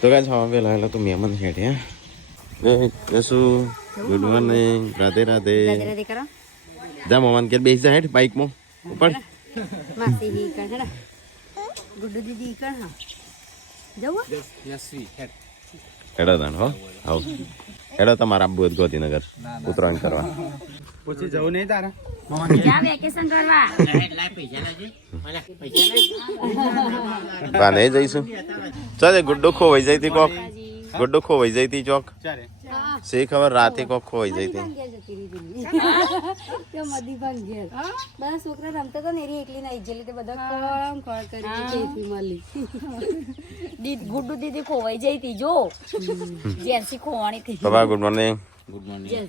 તો કાંઈ ખાવા પેલા એટલે તો મહેમાન હેઠે જશું. Good morning, Radhe Radhe. જા મહેમાન કે બેસી જા હેઠ બાઇકમાં ઉપર. માસી હી કણ હેડા ગુડ્ડુ દીદી કણ હા જવું હેડો તાન હો આવ હેડો તમારે આબુ ગોધીનગર ઉત્તરાયણ કરવા. પછી જવું નહીં તારા જા વેકેશન કરવા બાને જઈશું. ચાલે ગુડ્ડો ખોવાઈ જાય તી કોક. ગુડ્ડો ખોવાઈ જાય તી ચોક. શી ખબર રાતે કોક ખોવાઈ જાય તી. બધા છોકરા રમતા હતા ને એરી એકલી ના ઇજેલી તે બધા કોમ કોમ કરી કેફી મળી ગુડ્ડુ દીદી ખોવાઈ જઈ તી જો જેન્સી ખોવાણી થી. બાબા ગુડ મોર્નિંગ.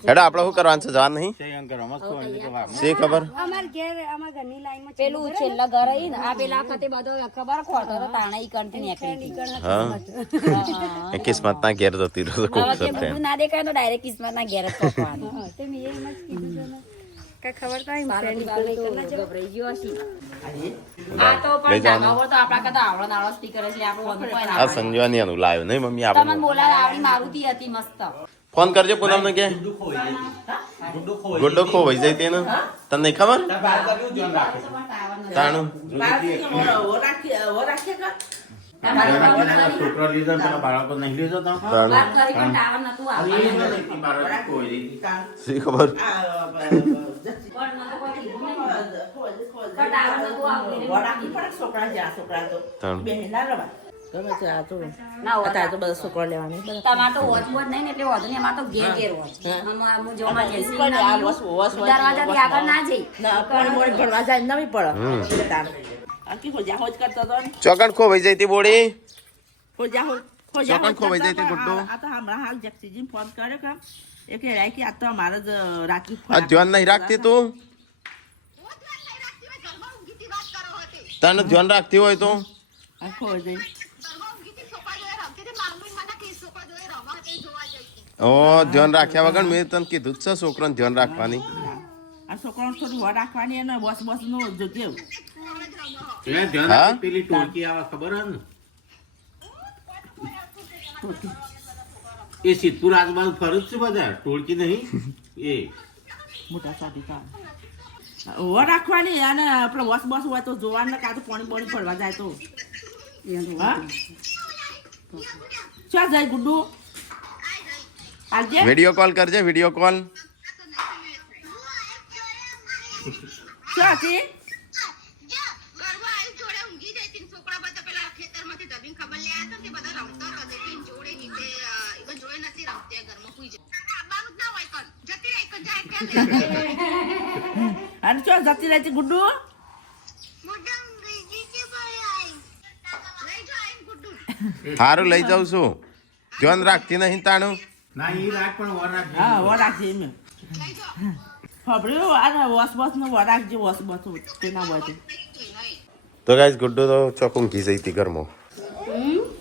હેડો આપણે શું કરવાનું છે જવાનું નહીં શી ખબર. અમાર ઘેર અમાર ઘરની લાઈન માં પેલું છેલ્લા ઘર આવી ને આ પેલા વખતે બધો ખબર ખોરતો હતો તાણા ઈ કરતી નીકળી. હા એ કિસ્મત ના ઘેર જતી રહ્યો કોક સાથે. ના દેખાય તો ડાયરેક્ટ કિસ્મત ના ઘેર જ પકવાનું. તે મે એમ જ કીધું છે ને કઈ ખબર તો ફ્રેન્ડ નીકળના ગભરાઈ ગયો હશે. આ તો પણ જાગો તો આપડા કદા આવડો નાળો સ્પીકર એટલે આપણું વન કોઈ ના. આ સંજવાની આનું લાવ્યો નહીં મમ્મી આપણે. તમને બોલાવે આવડી મારુતિ હતી મસ્ત. ફોન કરજો પૂનમ ને કે ગુડ્ડો ખોવાઈ જાય તેને તને નહીં ખબર. તાણું છોકરા લીધો પેલા બાળકો નહીં લીધો તો શી ખબર. તમારે તો વોચ વોચ નહીં ને એટલે વધુ નહીં. અમારે તો ઘેર ઘેર વોચ દરવાજાથી આગળ ના જઈ ચોકન ખોવાઈ જાય તી બોડી. ચોકન ખોવાઈ જાય તી ગુડ્ડો. આ તો હમણાં હાલ જક્ષીજી ફોન કર્યો કે એ કે રાય કે આ તો અમારે જ રાત્રિ આ ધ્યાન નહીં રાખતી તું. તને ધ્યાન રાખતી હોય તો ખોવાઈ જાય. ઓ ધ્યાન રાખ્યા વગર મેં તને કીધું જ છે છોકરાને ધ્યાન રાખવાની. આ છોકરાને થોડી વાર રાખવાની એને બસ બસ નો જોજે. હા પેલી ટોળકી આવે ખબર હે ને એ સિદ્ધપુર આજુબાજુ ફરજ છે બધા ટોળકી નહીં એ મોટા સાથી કા ઓ રાખવાની અને આપણે બસ બસ હોય તો જોવાનું કાં તો પાણી પાણી ભરવા જાય તો હા ચા જાય ગુડ્ડુ આજે વિડિયો કોલ કરજે વિડિયો કોલ. ચા છે અને ચો જતી રહી છે ગુડ્ડુ. સારું લઈ જાઉં છું. ધ્યાન રાખતી નહીં તાણું. ના ઈ રાખ પણ વર રાખ. હા વો રાખજે એમ ખબર્યું આ વોસ બસ નો વો રાખજે વોસ બસ કોઈ ના હોય તો ગાઈસ ગુડ્ડો તો ચોકું ઘી જઈ હતી ઘરમાં.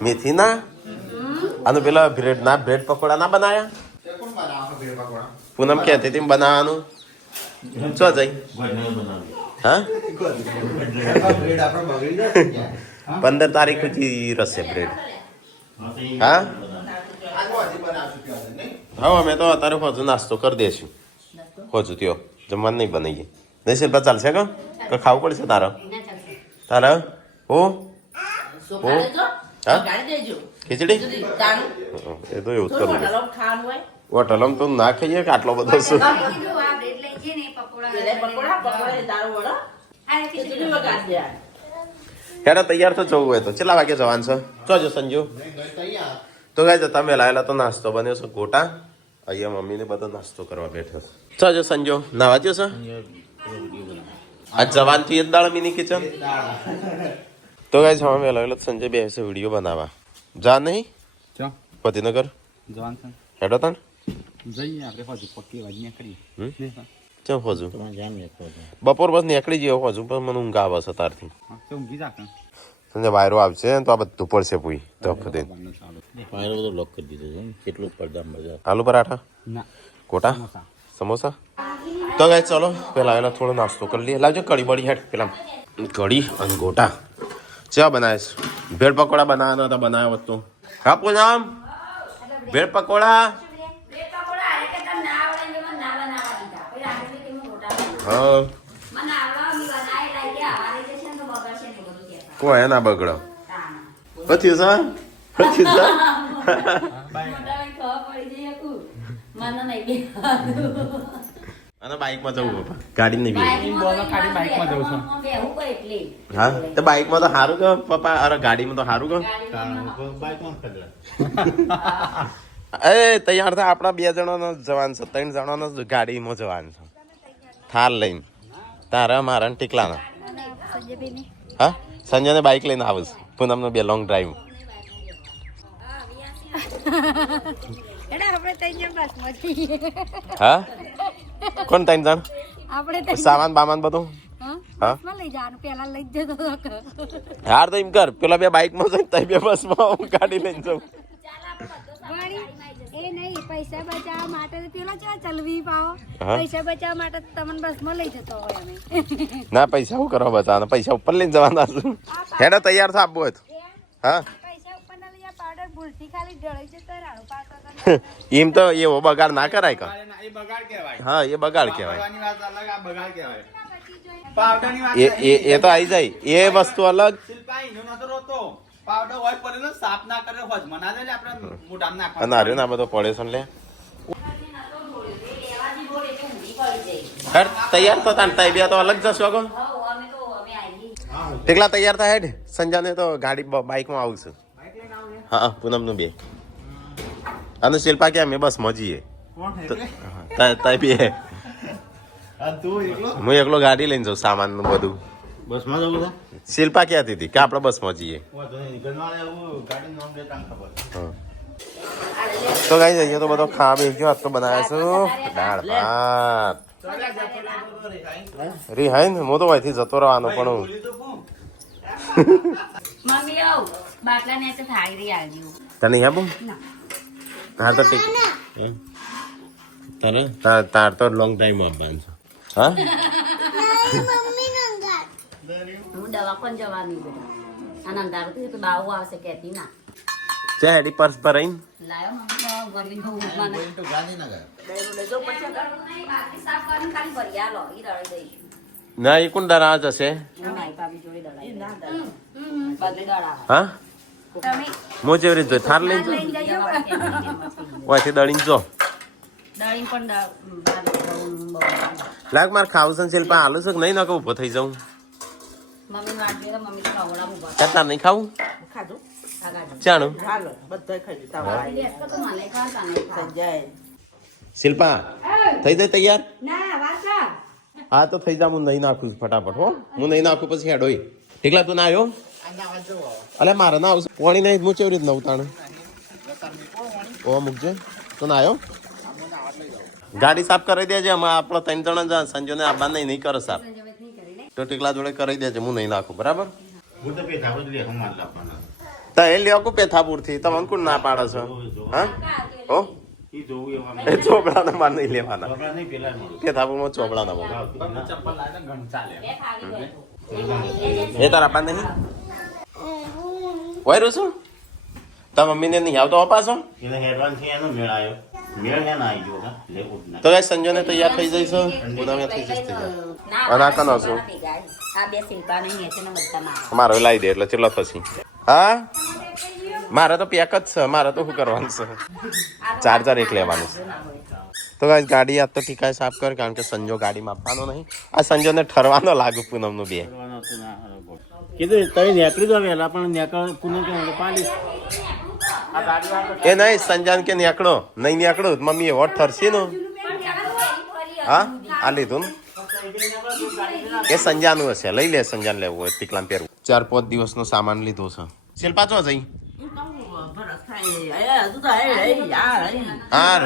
મેથી ના આનું પેલા બ્રેડ ના બ્રેડ પકોડા ના બનાયા. પૂનમ કહેતી હતી બનાવવાનું ચો જઈ. હા 15 તારીખ સુધી રસે બ્રેડ. હા હા અમે તો અત્યારે હજુ નાસ્તો કરી દઈશું. હજુ ત્યો જમવાનું નહીં બનાવીએ. નહીં શિલ્પા ચાલશે કે ખાવું પડશે તારે તારે હો હા ખીચડી એ તો એવું જ કરવું. હોટલમ તો ના ખાઈએ કે આટલો બધો શું. હેડો તૈયાર તો જવું હોય તો કેટલા વાગે જવાનું છે જોજો સંજુ. તો ગાય તમે લાયેલા તો નાસ્તો બન્યો છે ગોટા. અહીંયા મમ્મીને બધો નાસ્તો કરવા બેઠો છે. જોજો સંજુ નાવા જો છે આ જવાન થી એક દાળ મિની કિચન. તો ગાય જવા મેં લાવેલો સંજય બે વિડીયો બનાવવા જા નહીં પતિનગર હેડો તણ જઈએ આપણે હજુ પક્કી વાત નીકળી ચમ હજુ બપોર બસ નીકળી ગયો હજુ પણ મને ઊંઘ આવે છે તારથી. ઊંઘી જા સંજય વાયરો આવશે તો આ બધું પડશે પૂઈ તો વખતે. વાયરો બધો લોક કરી દીધો છે કેટલું પડદા મજા. આલુ પરાઠા ના ગોટા સમોસા. તો ગાય ચલો પેલા આવેલા થોડો નાસ્તો કરી લઈએ. લાવજો કઢી બળી હેઠ પેલા કઢી અને ગોટા. ચા બનાવે છે ભેળ પકોડા બનાવવાના હતા બનાવ્યા હોત તો હા પૂનમ ભેળ પકોડા બ્રેડ પકોડા હારે કે તને ના આવડે ને મને ના બનાવવા દીધા પછી રાત્રે કે હું રોટા બનાવું. હા મને આવડવા મી બનાવી લાગે આવારે જે છે ને તો બગડશે ને બધું કહેતા કોઈ ના બગડો તાના પછી સર પછી સર મોટા ભાઈ ખબર પડી જઈએ કુ મને નહીં બેહાતું. અને બાઈકમાં જવું પપ્પા ગાડી નહીં બેસવું. બાઈકમાં જવું છું બેહું કોઈ એટલે હા તો બાઈકમાં તો સારું કે પપ્પા અરે ગાડીમાં તો સારું કે બાઈકમાં ખતરા. એ તૈયાર થાય આપણા 2 જણાનો જવાન છે 3 જણાનો જ ગાડીમાં જવાન છે થાર લઈને તારા મારા ને ટીકલાના હા સંજયને બાઈક લઈને આવીશ પૂનમનો 2 લોંગ ડ્રાઈવ એડા આપણે તઈ જેમ બસ મજી હા કોણ 3 જણ આપણે તઈ સામાન બામાન બધું હા માં લઈ જવાનું પેલા લઈ જતો હતો. હાર તો એમ કર પેલા 2 બાઈકમાં જઈને તઈ 2 બસમાં હું ગાડી લઈને જાઉં વળી, એ નહીં પૈસા બચાવવા માટે તો પેલા ચેવા ચલવી પાવો હા. પૈસા બચાવવા માટે તો તમને બસમાં લઈ જતો હોય અમે ના પૈસા શું કરવા બતાવવાના પૈસા ઉપર લઈને જવાના છું હેડા તૈયાર થા આપવું હોય તો. હા પૈસા ઉપર ના લઈ પાવડર ભૂલથી ખાલી ઢળી જતો રાડો પાડતો એમ તો એવો બગાડ ના કરાય કા એ બગાડ કહેવાય. હા એ બગાડ કહેવાય પાવડરની વાત અલગ, આ બગાડ કહેવાય. પાવડરની વાત એ તો આવી જાય એ વસ્તુ અલગ શિલ્પા ઈનો નતો રોતો. પાવડર હોય પડેલો સાફ ના કરે હોજ મના લે આપણે મોઢામાં નાખવા. અને આર્યો ના બધો પડે છે ને લે હેડ તૈયાર તો તાન તઈ બે તો અલગ જશો કો ટેકલા તૈયાર થાય હેડ સંજાને તો ગાડી બાઈકમાં આવું છું હા પૂનમનું 2 અને શિલ્પા કે અમે બસ મજીએ કોણ એટલે? તઈ બે આ તું એકલો હું એકલો ગાડી લઈને જાઉં સામાનનું બધું બસમાં જવું છે? શિલ્પા કહેતી હતી કે આપણે બસમાં જઈએ વાંધો નહીં. ઘરવાળા એવું ગાડીનું નામ લેતા ખબર. હા. તો કઈ જઈએ તો બધો ખાવા ગયો આજ તો બનાવ્યા છું દાળ ભાત રિહાઈ ને હું તો અહીંથી જતો રહેવાનો પણ હું બોલી તો કોણ? મમ્મી આવ બાટલા ને તો થાળી રહી આવજો તને હે બહુ હા તો ઠીક તાર તો લોંગ ટાઈમ આપવાનું છે હા હું દવાખાને જવાની બેટા અને અંધારું થયું તો બાવું આવશે કહેતી ના ચે હેડી પર્સ પર આવીને લાયો મમ્મી બહુ મને બોલી તો ગાંધીનગર. બાકી સાફ કરીને ખાલી ભરી આલો ઈ દળી દઈશું ના એ કોણ દરા જશે મારી ભાભી જોડે દળાઈ બદલે દળાવા હા તમે હું જેવી રીતે જોઈ થાર લઈને લઈને જજો ઓયથી દળીને જો દળીને પણ બહુ લાગ મારે ખાવું છે ને શિલ્પા હાલું છે કે નહીં ના ઉભો થઈ જાઉં મમ્મી વાત તો મમ્મી તો ખવડા ઉભા ક્યાં તાર નહીં ખાવું ખાધું આગળ ચાણું હાલો બધા ખાઈ લીધા તમારે ગેસ તો મને ખાતા નહીં ખા સંજય શિલ્પા થઈ જાય તૈયાર ના વાસા હા તો થઈ જા હું નહીં નાખું ફટાફટ હો હું નહીં નાખું પછી હેડોય ઠીકલા તું ના આવ્યો અલે મારે ના આવશે પાણી નહીં હું કેવી રીતે નવું તાણે ઓ મૂકજે તું ના આવ્યો ગાડી સાફ કરી દેજે અમે આપણો 3 જણા સંજોને આબા નહીં કરે સાફ તો ટીકલા જોડે કરી દેજે હું નહીં નાખું બરાબર હું તો પેઠા બદલી હમાર લાવવાના. તો એ લેવું પેથાપુર થી તમને કોણ ના પાડે છે હા ઓ ઈ જોવું એવા એ ચોપડાના માર નહીં લેવાના કપડાં નહીં પેલા નહીં. પેથાપુરમાં ચોપડાના બહુ ચપ્પલ લાગે ઘણ ચાલે. એ તારા આપા નહીં હોય છું તાર મમ્મીને નહીં આવતો અપાશો એને હેડવાન થી એનો મેળ આવ્યો. મેળ હે ના આવી ગયો હા. લે ઉઠ ના. તો કઈ સંજોને તૈયાર થઈ જઈશ ગુનામે થઈ જઈશ અને આ કનો છો આ બે શિલ્પા નહીં છે ને બધા ના મારો લાવી દે એટલે ચેટલો થશે હા મારે તો પેક જ છે મારે તો શું કરવાનું છે ચાર્જર એક લેવાનું છે તો ગાઈસ ગાડી આજ તો ઠીકાય સાફ કર કારણ કે સંજો ગાડીમાં આપવાનો નહીં આ સંજોને ઠરવાનો લાગુ પૂનમનું 2 કરવાનો હતો ના હારો બોલ. કીધું તઈ નેકળી દો વહેલા પણ નેકળ પુનઃ કે પાલીશ. આ ગાડી વાળો એ નહીં સંજાન કે નેકડો નહીં નેકડો મમ્મી એવો ઠરશે ને હા આ લીધું ને એ સંજાનું હશે લઈ લે સંજાન લેવું હોય ટીકલામ પહેરવું 4-5 દિવસનો સામાન લીધો છે શિલ્પા ચો જઈ ભરત ખાય હજુ તો હા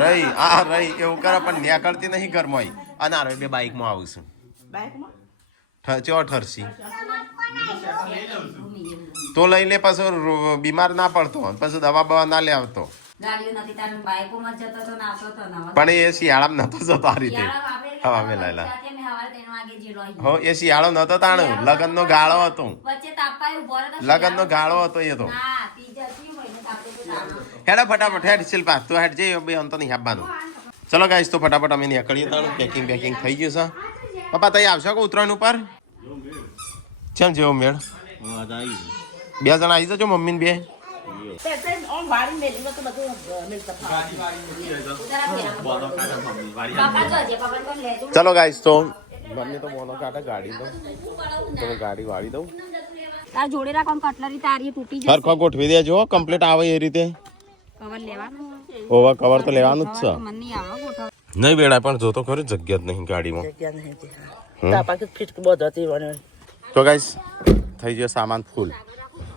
રહી એવું કરે પણ નેકળતી નહીં ઘરમાં અને આ 2 બાઈકમાં આવું છું બાઈકમાં ચો ઠરસી તો લઈ લે પાછો બીમાર ના પડતો પછી દવા બવા ના લે આવતો ગાડીઓ નથી તાર બાઈકોમાં જતો તો નાતો તો નવા પણ એ શિયાળામાં નતો જતો આ રીતે હા અમે લાયલા અમે સવારે 3 વાગે જેલો આવી હો એ શિયાળો નતો તાણ લગનનો ગાળો હતો વચ્ચે તાપાય ઉભો રહે તો લગનનો ગાળો હતો એ તો ના ત્રીજા કી હોય ને તાપે તો ના હેડા ફટાફટ હેડ શિલ્પા તું હેડ જઈ બે અંતો નહીં આપવાનું ચલો ગાઈસ તો ફટાફટ અમે નીકળીએ તાણ પેકિંગ થઈ ગયું છે પપ્પા તઈ આવશો કે ઉત્તરાયણ ઉપર ચમ જેવો મેળ વાત આવી બે જણા આવી જજો મમ્મી ને બે ઓમ વાળી મેલી તો બધું મિલતા પાપા જો જે પાપા કોણ લેજો ચલો ગાઈસ તો મમ્મી તો મોનો કાઢે ગાડી દો તો હું ગાડી વાળી દઉં તાર જોડે રાખ આમ કટલરી તારી તૂટી જશે હરખો ગોઠવી દેજો કમ્પ્લીટ આવે એ રીતે કવર લેવાનું ઓવર કવર તો લેવાનું જ છે મન નહીં આવે ગોઠવ નહીં બેડા પણ જોતો ખરી જગ્યા જ નહીં ગાડીમાં જગ્યા નહીં હતી તાપા કે ફિટ બધો હતી વને તો ગાઈસ થઈ ગયો સામાન ફૂલ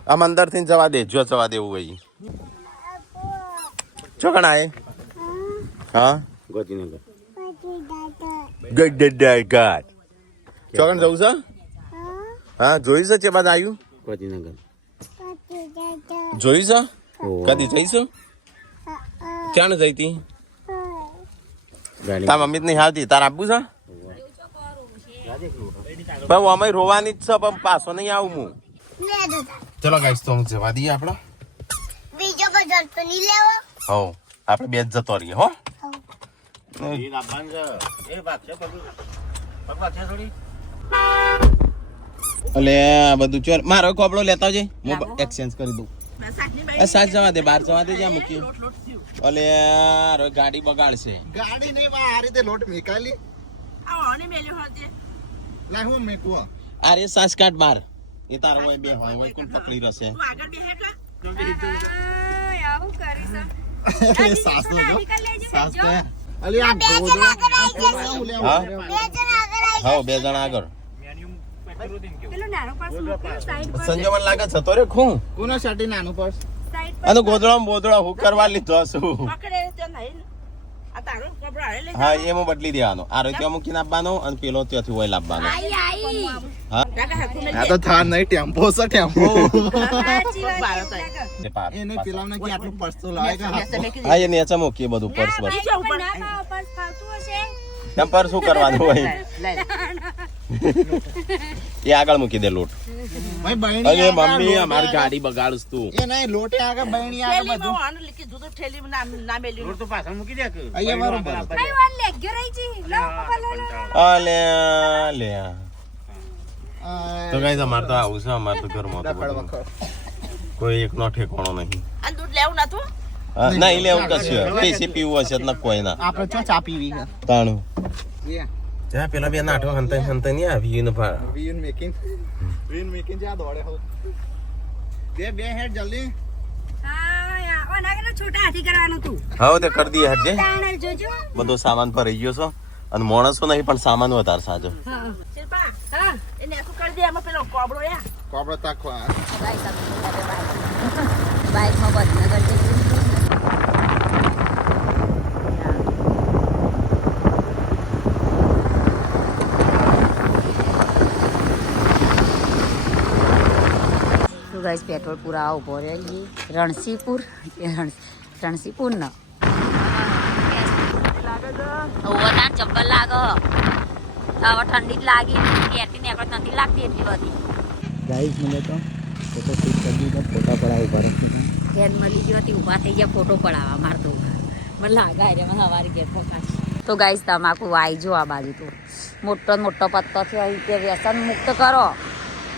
આમ અંદર થી જવા દે જો જવા દેવું હોય ચોકણ આય હા ગોચીનગર ગાડ ચોકણ જવું છે હા જોયું છે ચેબાદ આવ્યું ગોચીનગર જોયું છે કદી જઈશું ક્યાં જઈતી ગાડી તાર મમ્મી નહીં આવતી તાર આપવું છે પણ અમે રોવાની જ છે પણ પાછો નહીં આવું હું ચલો ગાઈસ તો જવા દઈએ આપણે બીજો બજાર તો નહીં લેવો હો આપણે બે જ જતો રહીએ હો એ લાવવાનું છે એ ભાગ છે પગ ભાગ છે થોડી એટલે આ બધું ચોર મારો કોપડો લેતા આવજે હું એક્સચેન્જ કરી દઉં સાત જવા દે 12 જવા દે જ્યાં મૂકી એટલે યાર ગાડી બગાડશે ગાડી નહીં બા આ રીતે લોટ મેકાલી આ ઓને મેલ્યો હોતે લા હું મેકું અરે સાસ કાઢ બાર એ તારો હોય બે હોય કોણ પકડી રહેશે તું આગળ બે હેઠા આવું કરીશ અરે સાસ નો જો સાસ તો અલી આ ગોદડા હા બે જણ આગળ આવી હા બે જણા આગળ પેલો નાનો પાસ મૂક્યો સાઈડ પર સંજય મને લાગે જતો રે ખું કોના સાટી નાનું પર્સ સાઈડ અને ગોદડા બોદડા હું કરવા લીધો છું પકડે તે નહીં આ તારો કપડો આલે લે હા એમાં બદલી દેવાનો આ ત્યાં મૂકીને આપવાનો અને પેલો ત્યાંથી હોય લાવવાનો આઈ હા કાકા હાથું લે આ તો થાર નહીં ટેમ્પો છે ટેમ્પો સાચી વાત છે એ પાર. એને પેલાને કે આટલું પર્સ તો લાવે કે મેસે મેકી હા એ નેચા મૂકીએ બધું પર્સ પર ના ઉપર ના પાવ પર્સ ફાવતું હશે એમ પર શું કરવાનું હોય લે એ આગળ મૂકી દે લોટ ભાઈ બહેણી અરે મમ્મી અમારી ગાડી બગાડસ તું એ નહીં લોટે આગળ બહેણી આગળ થેલી બધું માં આને લીકી જુદો થેલી માં ના મેલ્યું રોડ તો પાછળ મૂકી દે કે અહીંયા બરોબર હતું. કઈ વાર લેગ્યો રહી જી લો પપ્પા લો અલે લે તો ગાઈસ અમાર તો આવું છે અમાર તો ઘરમાં તો ડખડ બધું. વખડ. કોઈ એક નો ઠેકાણો નહીં આ દૂધ લેવું નતું હા, નહીં લેવું કશું પૈસે પીવું હશે તો કોઈ ના આપણે ચો ચા પીવી છે તાણું Yeah. જ્યાં પેલા બે નાટો હંતે હંતે નહીં આવી ને ભા વીન મેકિંગ જા દોડે હો બે હેડ જલ્દી હા યા ઓના કે છોટા હાથી કરવાનું તું હવે તે કરી દઈએ હટજે તાણ જોજો બધો સામાન ભરાઈ ગયો છો અને માણસો નહીં પણ સામાન વધારે સાજો શિલ્પા હા એને શું કરી દે એમાં પેલો કોબળો યા કોપડો તાકવા બાઈકમાં બધનગર જઈશું તો ગાઈસ પેટ્રોલ પૂરા ઉભો રહે રણસીપુર રણસીપુર ન ઓવરનાર ચપ્પલ લાગે હવે ઠંડી જ લાગી ત્યાંથી ને આપણે નથી લાગતી એટલી બધી ગાઈસ મને તો ફોટો શૂટ કરી દીધો ફોટા પડાવ ઉભા રાખી ઘેર મળી ગયો હતી ઊભા થઈ ગયા ફોટો પડાવવા મારતો મને લાગે અરે મને સવારે ઘેર પહોંચાડશે તો ગાઈસ તમાકુ વાઈ જો આ બાજુ તો મોટો ને મોટો પત્તો છે અહીં તે વ્યસન મુક્ત કરો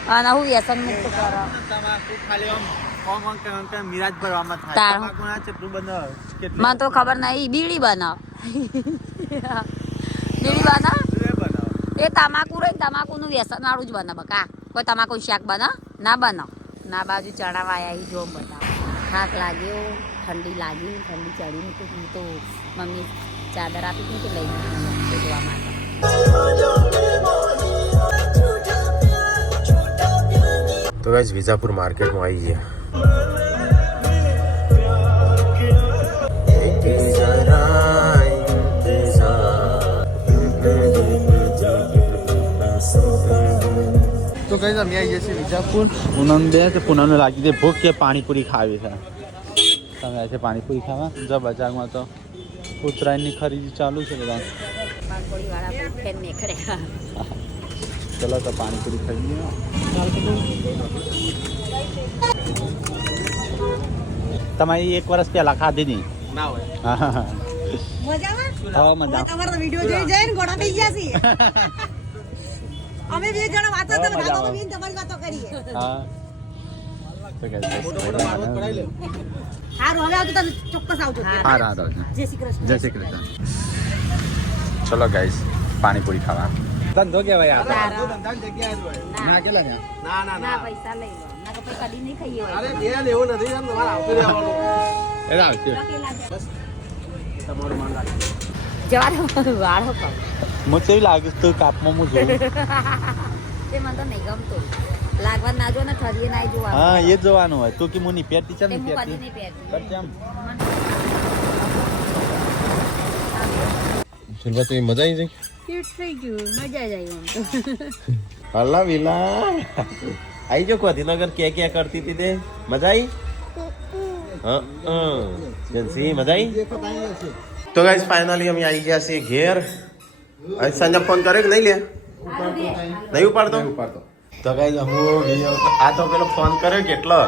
અને હું વ્યસન મુક્ત કરો તમાકુ ખાલી આમ મિરાજ ભરવામાં થાય તાર- તમાકુ ના ચેટલું બનાવ કેટલું મને તો ખબર નહીં બીડી બનાવ બીડી બનાવ બનાવ એ તમાકુ રહી તમાકુનું વ્યસન વાળું જ બનાવ કા કોઈ તમાકુ શાક બનાવ ના બનાવ ના બાજુ ચણા વાયા જો બતાવ થાક લાગ્યો ઠંડી લાગી ઠંડી ચડી મૂકી હું તો મમ્મી ચાદર આપી હતી કે લઈ ગઈ જોવા માટે તો ગાઈસ વિજાપુર માર્કેટમાં આવી ગયા તો કઈ અમે આવી જશે વિજાપુર પૂનમ બે તો પૂનમ લાગી દે ભૂખ કે પાણીપુરી ખાવી છે તમે આવે છે પાણીપુરી ખાવા જો બજારમાં તો ઉત્તરાયણની ખરીદી ચાલુ છે બધા. પાણીપુરી વાળા ફેર નીકળ્યા. ચલો તો પાણીપુરી ખાઈ લઈએ. તમારી 1 વર્ષ પહેલા ખાધી નહીં ના હોય હા મજામાં હા મજા તમારો વિડિયો જોઈ જઈને ગોળા થઈ ગયા છીએ અમે બે જણા વાતો તો વાતો તો બીન તમારી વાતો કરીએ હા તો કહે છે હારું હવે આવતો તને ચોક્કસ આવજો હા રાધો જય શ્રી કૃષ્ણ જય શ્રી કૃષ્ણ. ચલો ગાઈસ પાણીપુરી ખાવા. ધંધો કેવાય આ ના કેટલા ને ના ના ના પૈસા લઈ લો ના તો પૈસા કદી નહીં ખાઈએ હોય. અરે બે લેવું નથી એમ તમારે આવતું રહેવાનું એ આવશે જવાનો વાળો કહું મને કેવી લાગે તું કાપમાં હું જોઉં તે મને તો નહીં ગમતું લાગવા ના જો ને ઠરીએ ના જોવાનું હા એ જોવાનું હોય તું કે મુની પેટ ટીચર તે ની હું પેટ કદી નહીં પહેરતી. કેમ સુરભા તો મજા આવી જાય ક્યુટ થઈ ગયું મજા જ આવી આમ તો. હલ્લા વિલા આઈ જો ગાંધીનગર ક્યાં કરતી હતી તે મજા આવી જનસી મજા આવી તો ગાઈસ ફાઇનલી અમે આવી ગયા છીએ ઘેર આજે સાંજે ફોન કર્યો કે નહીં લે નહીં ઉપાડતો તો ગાઈસ હું આ તો પેલો ફોન કર્યો કેટલો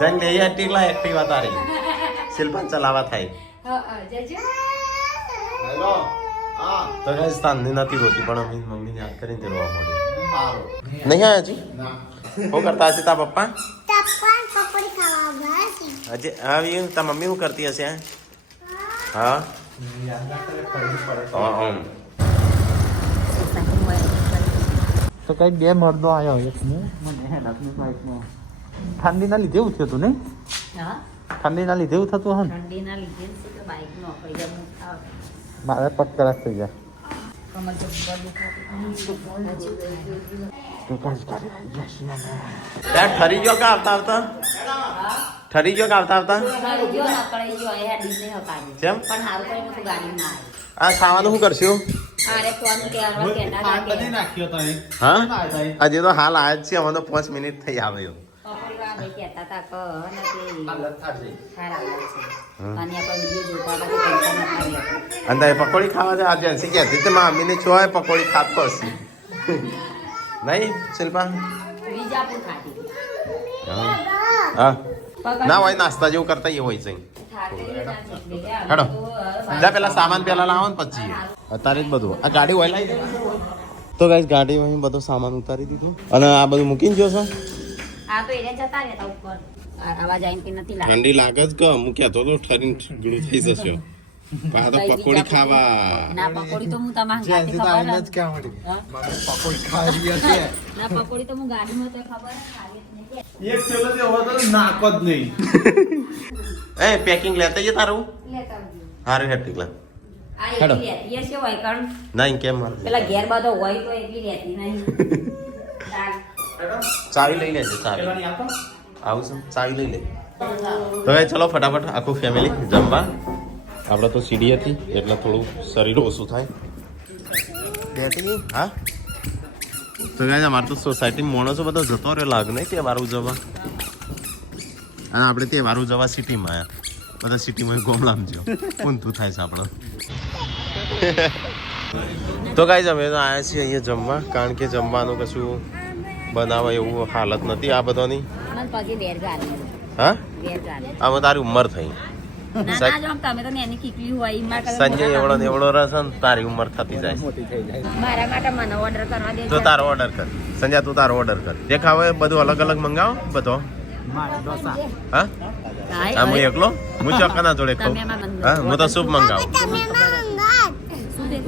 જન લે એક્ટિવા તારી શિલ્પા ચલાવા થાય તો ગાઈસ તાનની નથી રોતી પણ અમે મમ્મીને યાદ કરીને તે રોવા મળી નહીં આયા હજી શું કરતા હશે તા પપ્પા પકોડી ખાવા બસ હજી આવી તા મમ્મી શું કરતી હશે હા તો કઈ બે મરદો આવ્યો એક હું મને હેલાકની બાઈકમાં ઠંડીના લીધે એવું થયું હતું નહીં હા ઠંડીના લીધે એવું થતું હે ને ઠંડીના લીધે જ છે કે બાઈક નો પડી જાય મારે પગ કરાક થઈ જાય કમર જબ્બર દુખાતી. યાર ઠરી ગયો કા આવતા આવતા ઠરી ગયો કા આવતા આવતા મારી ગયો ના પડી ગયો એ હેડી નહીં હકાડી કેમ પણ હારું કરીને તું ગાડી ના આ ખાવાનું શું કરશું અરે ફોન કેવા કેના લાગે નાખ્યો તો હા આજે તો હાલ આયા જ છે હવે તો 5 મિનિટ થઈ આવે પકોડી વાળા ભાઈ કહેતા હતા કે નથી સારા છે અને આપણે વિડીયો જોતા હતા કે પૈસા નતા લેતા. અને તારે પકોડી ખાવા છે આજે હસી ગયા તે મમ્મીને છોય પકોડી ખાતો હશે નહીં શિલ્પા વિજાપુર ખાધી હા ના હોય નાસ્તા જેવું કરતા એ હોય છે હેડો જા પેલા સામાન પેલા લાવો ને પછી અત્યારે જ બધું આ ગાડી હોય લાવી તો ગાઈસ ગાડીમાં બધો સામાન ઉતારી દીધું અને આ બધું મૂકીને જો છો આ તો એને જતા રહેતા ઉપર આવાજ આઈને કે નથી લાગતી. ઠંડી લાગે જ કે મૂક્યા તો ઠરીને ગીડું થઈ જશે પા તો પકોડી ખાવા ના પકોડી તો હું તમારા ગાડી ખબર હા? ના પકોડી તો હું ગાડીમાં તો ખબર નાકો જ નહીં એ પેકિંગ લેતા જ તારું લેતા આવજો. હારું હેઠી લા આ હેડો. એટલી લેતી હશે હોય કારણ નહીં કેમ મારે પેલા ઘેર બધો હોય તો એટલી લેતી નહીં ચાલ. ચાવી લઈ લેજે ચાવી આવું છું ચાવી લઈ લે તો હવે ચલો ફટાફટ આખું ફેમિલી જમવા આપણે તો સીડી હતી એટલે થોડું શરીર ઓછું થાય બેઠી હા તો ગાય અમારે તો સોસાયટી માણસો બધો જતો રહ્યો લાગ નહીં તહેવાર ઉજવવા અને આપણે તહેવાર ઉજવવા સિટીમાં આવ્યા બધા સિટીમાં ગોમલામ જો ઊંધું થાય છે આપણે તો ગાય અમે તો આવ્યા છીએ અહીંયા જમવા કારણ કે જમવાનું કશું બનાવે એવું હાલત નથી આ બધાની મને પગે બેર ગાડી હા બેર ગાડી આમાં તારી ઉંમર થઈ ના ના જો તમે તો એની કીકલી હોય ઈમાં કરે સંજય એવડો ને એવડો રહેશે ને તારી ઉંમર થતી જાય મારા માટે મને ઓર્ડર કરવા દેજો તો તારો ઓર્ડર કર સંજય તું તારો ઓર્ડર કર જે ખાવ એ બધું અલગ અલગ મંગાવો બધો હા આ હું એકલો હું ચોક્કના જોડે ખાઉં હા હું તો સૂપ મંગાવું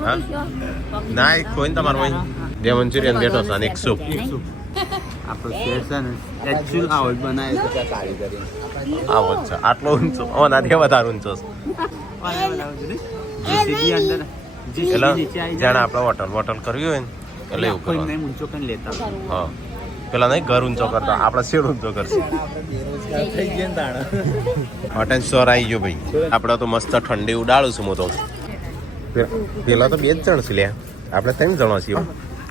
હા ના એક કોઈ ને તમારું હોય 2 મંચુરિયન બેઠો છે અને 1 સૂપ આપણો શેર છે ને એકચ્યુઅલ આવડ બનાવે છે ત્યાં કારીગરી આવો જ છે આટલો ઊંચો ઓનાથી વધારે ઊંચો છે સીધી અંદર એટલે જાણે આપણે હોટલ કરવી હોય ને એટલે એવું કોઈ કરવાનું નહીં ઊંચો કરીને લેતા હા પેલા નહીં ઘર ઊંચો કરતા આપણે શેડ ઊંચો કરશે થઈ ગયા તાણ હોટ એન્ડ સ્ટોર આવી ગયો ભાઈ આપણે તો મસ્ત ઠંડી ઉડાડું છું હું તો પેલા તો 2 જ જણ છે લ્યા આપણે 3 જણો છીએ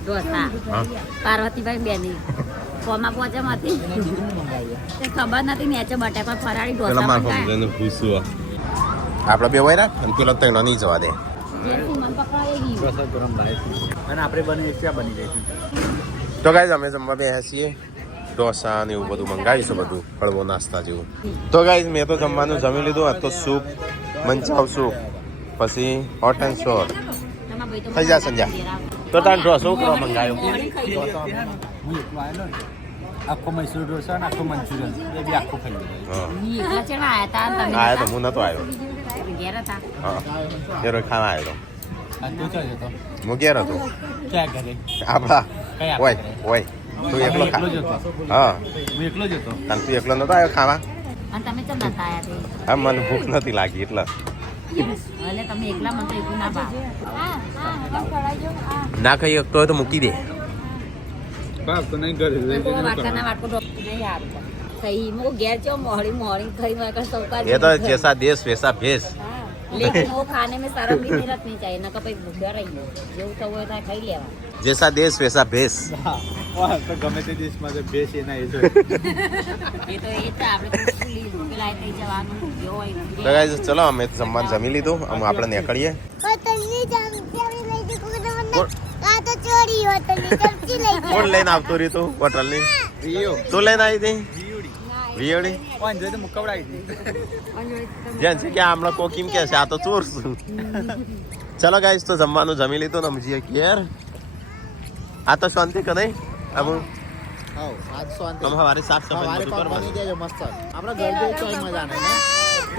ઢોસા હા પાર્વતીભાઈ બેની કોમા પોચમ હતી તે ખબર નથી મેચે બટાકા ફરાળી પેલા ઢોસા માર મંગાયા. ફોન પૂછું આપણે બે વાયરા અને પેલો તેનો નહીં જવા દે જેથી મન પકડાઈ ગયું. અને આપણે બને એક્સ્ટ્રા બની જઈશું. તો ગાઈઝ અમે જમવા બેસ્યા છીએ ઢોસા ને એવું બધું મંગાવીશું બધું હળવો નાસ્તા જેવું તો ગાઈઝ મેં તો જમવાનું જમી લીધું આ તો સૂપ મંચાવ સૂપ પછી હોટ એન્ડ શોર તમારા ભાઈ તો થઈ જા સંજા તો તાર ઢોસો ઉકળો મંગાવ્યો હું એકલો આવેલો ને આખો મૈસૂર ઢોસા ને આખો મંચુરિયન એ બી આખું ખાઈ લીધું. હા ઈ એકલા ચેલા આયા તા અને તમે આવ્યો તો હું નતો આવ્યો ઘેર હતા. હા એ રોજ ખાવા આવ્યો આ તું ચાલ જતો તો હું ઘેર હતો ક્યાં ઘરે આપણા કઈ હોય આપણે? હોય તું એકલો એકલો જ હતો. હા હું એકલો જ હતો. તાન તું એકલો નતો આવ્યો ખાવા અને તમે ચમ નતા આયા તે? હા મને ભૂખ નથી લાગી એટલે ભલે તમે એકલા મને તો એકલું ના ભાવે. ના ખાઈ શકતો હોય તો મૂકી દે બાપ તો નહીં ઘરે મેં કહું વાટકાના વાટકો નહીં હારું પણ. થઈ મો ઘેર ચો મોડી ખાઈ મેં કહું સૌકાર ये तो जैसा देश वैसा भेष लेकिन वो खाने में शर्म भी नहीं रखनी चाहिए न कभी भूख्या रहिए જેવું થવું હોય તો ખાઈ લેવા. जैसा देश वैसा भेष હા તો ગમે તે દેશમાં જે બેસ એના એ જ હોય. એ તો એ જ આપણે તો લીધું પેલા થઈ જવાનું જે હોય તો ગાઈઝ ચલો અમે જમવાનું જમી લીધું અમે આપણે નીકળીએ હોટલની ચમચી લઈ જઈ કોણ આ તો ચોરી હોટલની ચમચી લઈ જઈ કોણ લઈને આવતો રહી તું હોટલની તું લઈને આવી હતી વિયોડી ઓન જોઈ તો મુકવડાવી દીધી. જેમ છે કે આમળો કોકીમ કે છે આ તો ચોર છું ચલો ગાઈઝ તો જમવાનું જમી લીધું ને અમે જઈએ ઘેર આ તો શાંતિ કે નહીં આમ આજ શાંતિ તમે સવારે સાફ સફાઈ સવારે બધું કોમ કરવાનું બની દેજો મસ્ત આપણે ઘર જેવી ચોઈ મજા નહીં ને